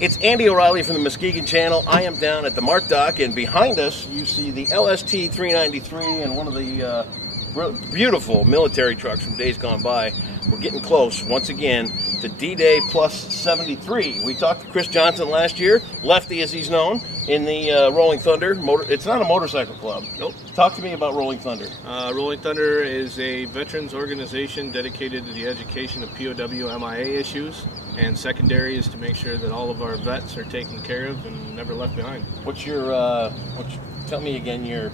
It's Andy O'Reilly from the Muskegon channel. I am down at the Mart Dock, and behind us you see the LST 393 and one of the beautiful military trucks from days gone by. We're getting close, once again, to D-Day plus 73. We talked to Chris Johnson last year, Lefty as he's known, in the Rolling Thunder. It's not a motorcycle club. Nope. Talk to me about Rolling Thunder. Rolling Thunder is a veterans organization dedicated to the education of POW MIA issues, and secondary is to make sure that all of our vets are taken care of and never left behind. Tell me again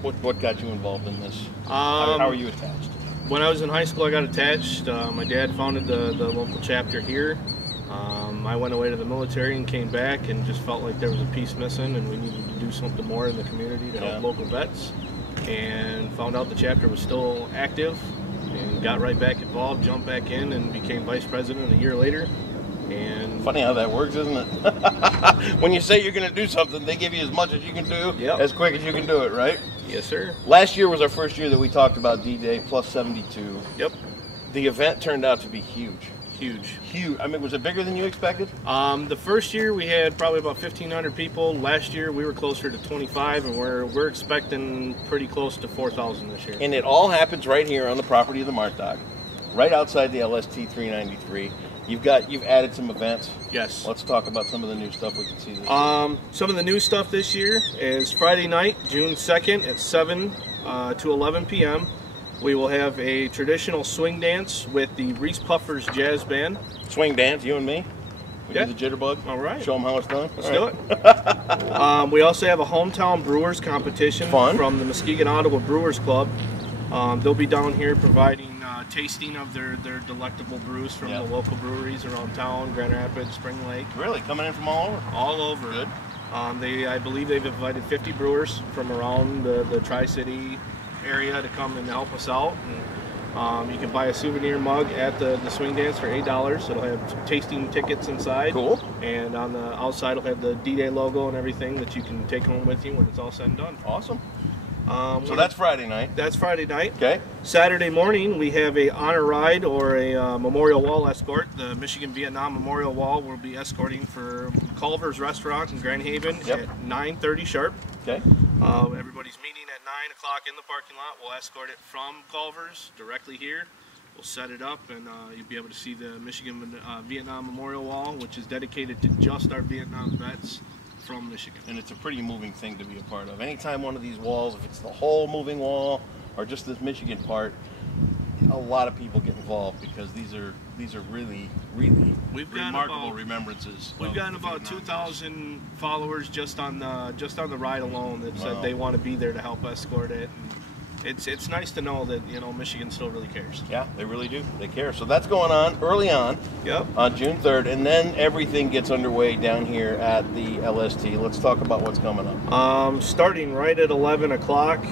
what got you involved in this? How are you attached? When I was in high school, I got attached. My dad founded the local chapter here. I went away to the military and came back and just felt like there was a piece missing and we needed to do something more in the community to help local vets. And found out the chapter was still active and got right back involved, jumped back in and became vice president a year later. And funny how that works, isn't it? When you say you're going to do something, they give you as much as you can do, as quick as you can do it, right? Yes, sir. Last year was our first year that we talked about D-Day plus 72. Yep. The event turned out to be huge. Huge. I mean, was it bigger than you expected? The first year we had probably about 1,500 people. Last year we were closer to 25, and we're expecting pretty close to 4,000 this year. And it all happens right here on the property of the Mart Dock, right outside the LST 393. You've added some events. Yes. Let's talk about some of the new stuff we can see this year. Some of the new stuff this year is Friday night, June 2nd at 7 to 11 p.m. We will have a traditional swing dance with the Reese Puffers Jazz Band. Swing dance, you and me? We do the jitterbug? All right. Show them how it's done? Let's do it. We also have a hometown brewers competition from the Muskegon Ottawa Brewers Club. They'll be down here providing tasting of their delectable brews from the local breweries around town, Grand Rapids, Spring Lake. Really? Coming in from all over? All over. Good. I believe they've invited 50 brewers from around the Tri-City area to come and help us out. And, you can buy a souvenir mug at the swing dance for $8. It'll have tasting tickets inside. Cool. And on the outside it'll have the D-Day logo and everything that you can take home with you when it's all said and done. Awesome. So that's Friday night. That's Friday night. Okay. Saturday morning we have a honor ride or a memorial wall escort. The Michigan Vietnam Memorial Wall will be escorting for Culver's Restaurant in Grand Haven at 9:30 sharp. Okay. Everybody's meeting at 9 o'clock in the parking lot. We'll escort it from Culver's directly here. We'll set it up and you'll be able to see the Michigan Vietnam Memorial Wall, which is dedicated to just our Vietnam vets from Michigan. And it's a pretty moving thing to be a part of. Anytime one of these walls, if it's the whole moving wall or just this Michigan part, a lot of people get involved because these are really remarkable remembrances. We've gotten about 2,000 followers just on the ride alone that said they want to be there to help escort it. And it's nice to know that Michigan still really cares. Yeah, they really do. They care. So that's going on early on. Yep. On June 3rd, and then everything gets underway down here at the LST. Let's talk about what's coming up. Starting right at 11 o'clock,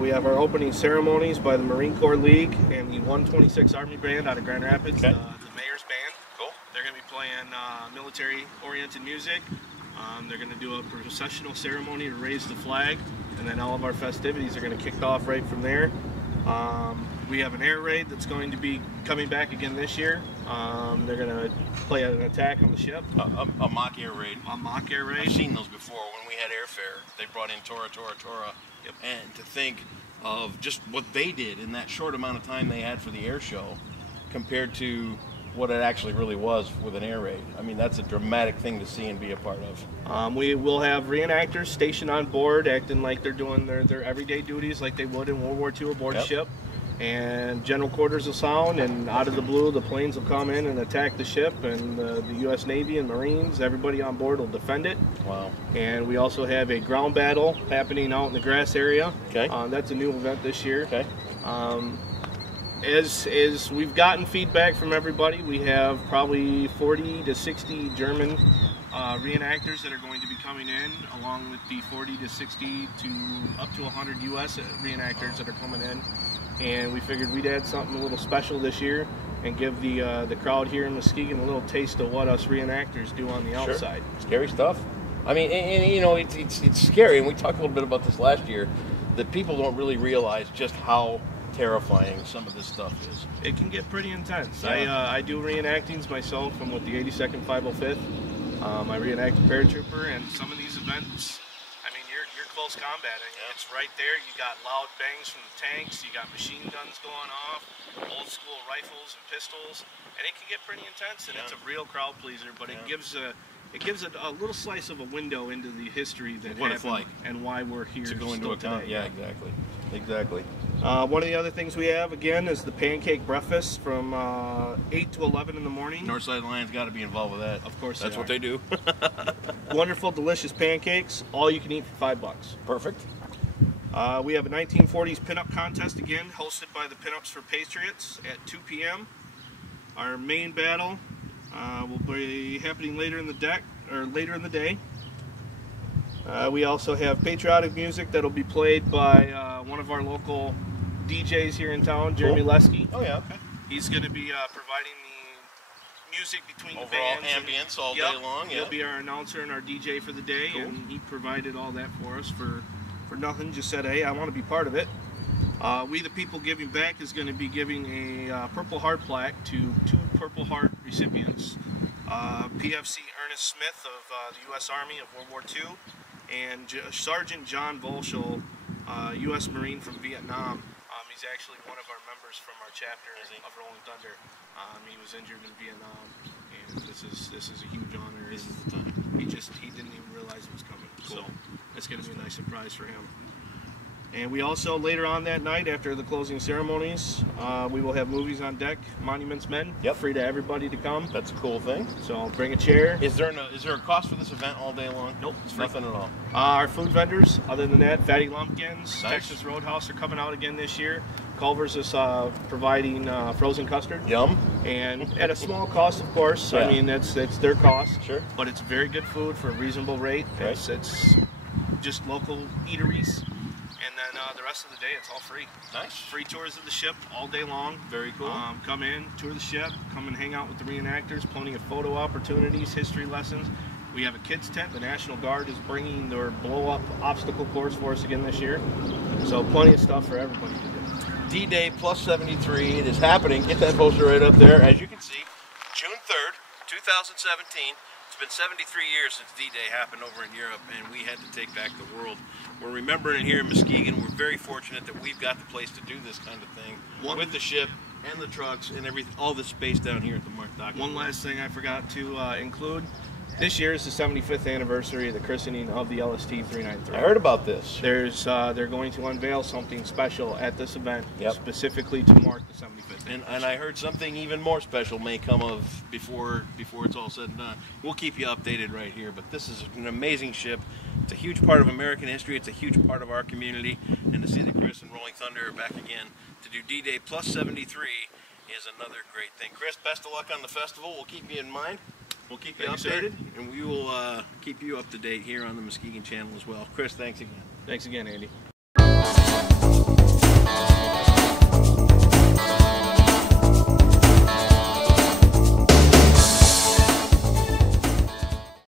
we have our opening ceremonies by the Marine Corps League and the 126 Army Band out of Grand Rapids, the Mayor's Band. Cool. They're going to be playing military-oriented music. They're going to do a processional ceremony to raise the flag, and then all of our festivities are going to kick off right from there. We have an air raid that's going to be coming back again this year. They're going to play an attack on the ship. A mock air raid. A mock air raid. I've seen those before when we had airfare. They brought in Tora. Yep. And to think of just what they did in that short amount of time they had for the air show compared to what it actually really was with an air raid. I mean, that's a dramatic thing to see and be a part of. We will have reenactors stationed on board acting like they're doing their everyday duties like they would in World War II aboard ship. And general quarters will sound, and out of the blue the planes will come in and attack the ship, and the U.S. Navy and Marines, everybody on board will defend it. Wow. And we also have a ground battle happening out in the grass area. Okay. That's a new event this year. Okay. As we've gotten feedback from everybody, we have probably 40 to 60 German reenactors that are going to be coming in, along with the 40 to 60 to up to 100 U.S. reenactors that are coming in. And we figured we'd add something a little special this year and give the crowd here in Muskegon a little taste of what us reenactors do on the outside. Scary stuff. I mean, and it's scary, and we talked a little bit about this last year, that people don't really realize just how terrifying some of this stuff is. It can get pretty intense. Yeah. I do reenactings myself. I'm with the 82nd 505th, my reenacted paratrooper, and some of these events, I mean, you're close combat. I mean, it's right there. You got loud bangs from the tanks. You got machine guns going off, old school rifles and pistols, and it can get pretty intense. And it's a real crowd pleaser, but it gives a little slice of a window into the history that what it's happened like and why we're here to go into still account. today. Yeah, exactly. One of the other things we have, again, is the pancake breakfast from 8 to 11 in the morning. Northside Lions got to be involved with that. Of course That's what they do. Wonderful, delicious pancakes, all you can eat for $5. Perfect. We have a 1940s pinup contest, again, hosted by the Pinups for Patriots at 2 p.m. Our main battle will be happening later in the day. We also have patriotic music that'll be played by one of our local DJs here in town, Jeremy Lesky. Oh yeah, okay. He's going to be providing the music between Overall the bands. ambience all day long. He'll be our announcer and our DJ for the day, and he provided all that for us for nothing. Just said, hey, I want to be part of it. We the People Giving Back is going to be giving a Purple Heart plaque to 2 Purple Heart recipients. PFC Ernest Smith of the U.S. Army of World War II, and Sergeant John Volschel, U.S. Marine from Vietnam. He's actually one of our members from our chapter of Rolling Thunder. He was injured in Vietnam, and this is a huge honor. This is the time. He didn't even realize it was coming. Cool. So it's going to be a nice surprise for him. And we also, later on that night, after the closing ceremonies, we will have movies on deck, Monuments Men, free to everybody to come. That's a cool thing. So bring a chair. Is there a cost for this event all day long? Nope, it's free. Nothing at all. Our food vendors, other than that, Fatty Lumpkins, Nice. Texas Roadhouse are coming out again this year. Culver's is providing frozen custard. Yum. And at a small cost, of course. Yeah. I mean, it's their cost. Sure. But it's very good food for a reasonable rate. Right. It's just local eateries. And then the rest of the day, it's all free. Nice. Free tours of the ship all day long. Very cool. Come in, tour the ship, come and hang out with the reenactors. Plenty of photo opportunities, history lessons. We have a kids tent. The National Guard is bringing their blow-up obstacle course for us again this year. So plenty of stuff for everybody to do. D-Day plus 73. It is happening. Get that poster right up there. As you can see, June 3rd, 2017. It's been 73 years since D-Day happened over in Europe, and we had to take back the world. We're remembering it here in Muskegon. We're very fortunate that we've got the place to do this kind of thing with the ship and the trucks and everything, all the space down here at the Mark Dock. One last thing I forgot to include. This year is the 75th anniversary of the christening of the LST 393. I heard about this. They're going to unveil something special at this event, specifically to mark the 75th. And I heard something even more special may come of before it's all said and done. We'll keep you updated right here, but this is an amazing ship. It's a huge part of American history. It's a huge part of our community, and to see the Chris and Rolling Thunder back again to do D-Day plus 73 is another great thing. Chris, best of luck on the festival. We'll keep you in mind. We'll keep you updated, and we will keep you up to date here on the Muskegon channel as well. Chris, thanks again. Thanks again, Andy.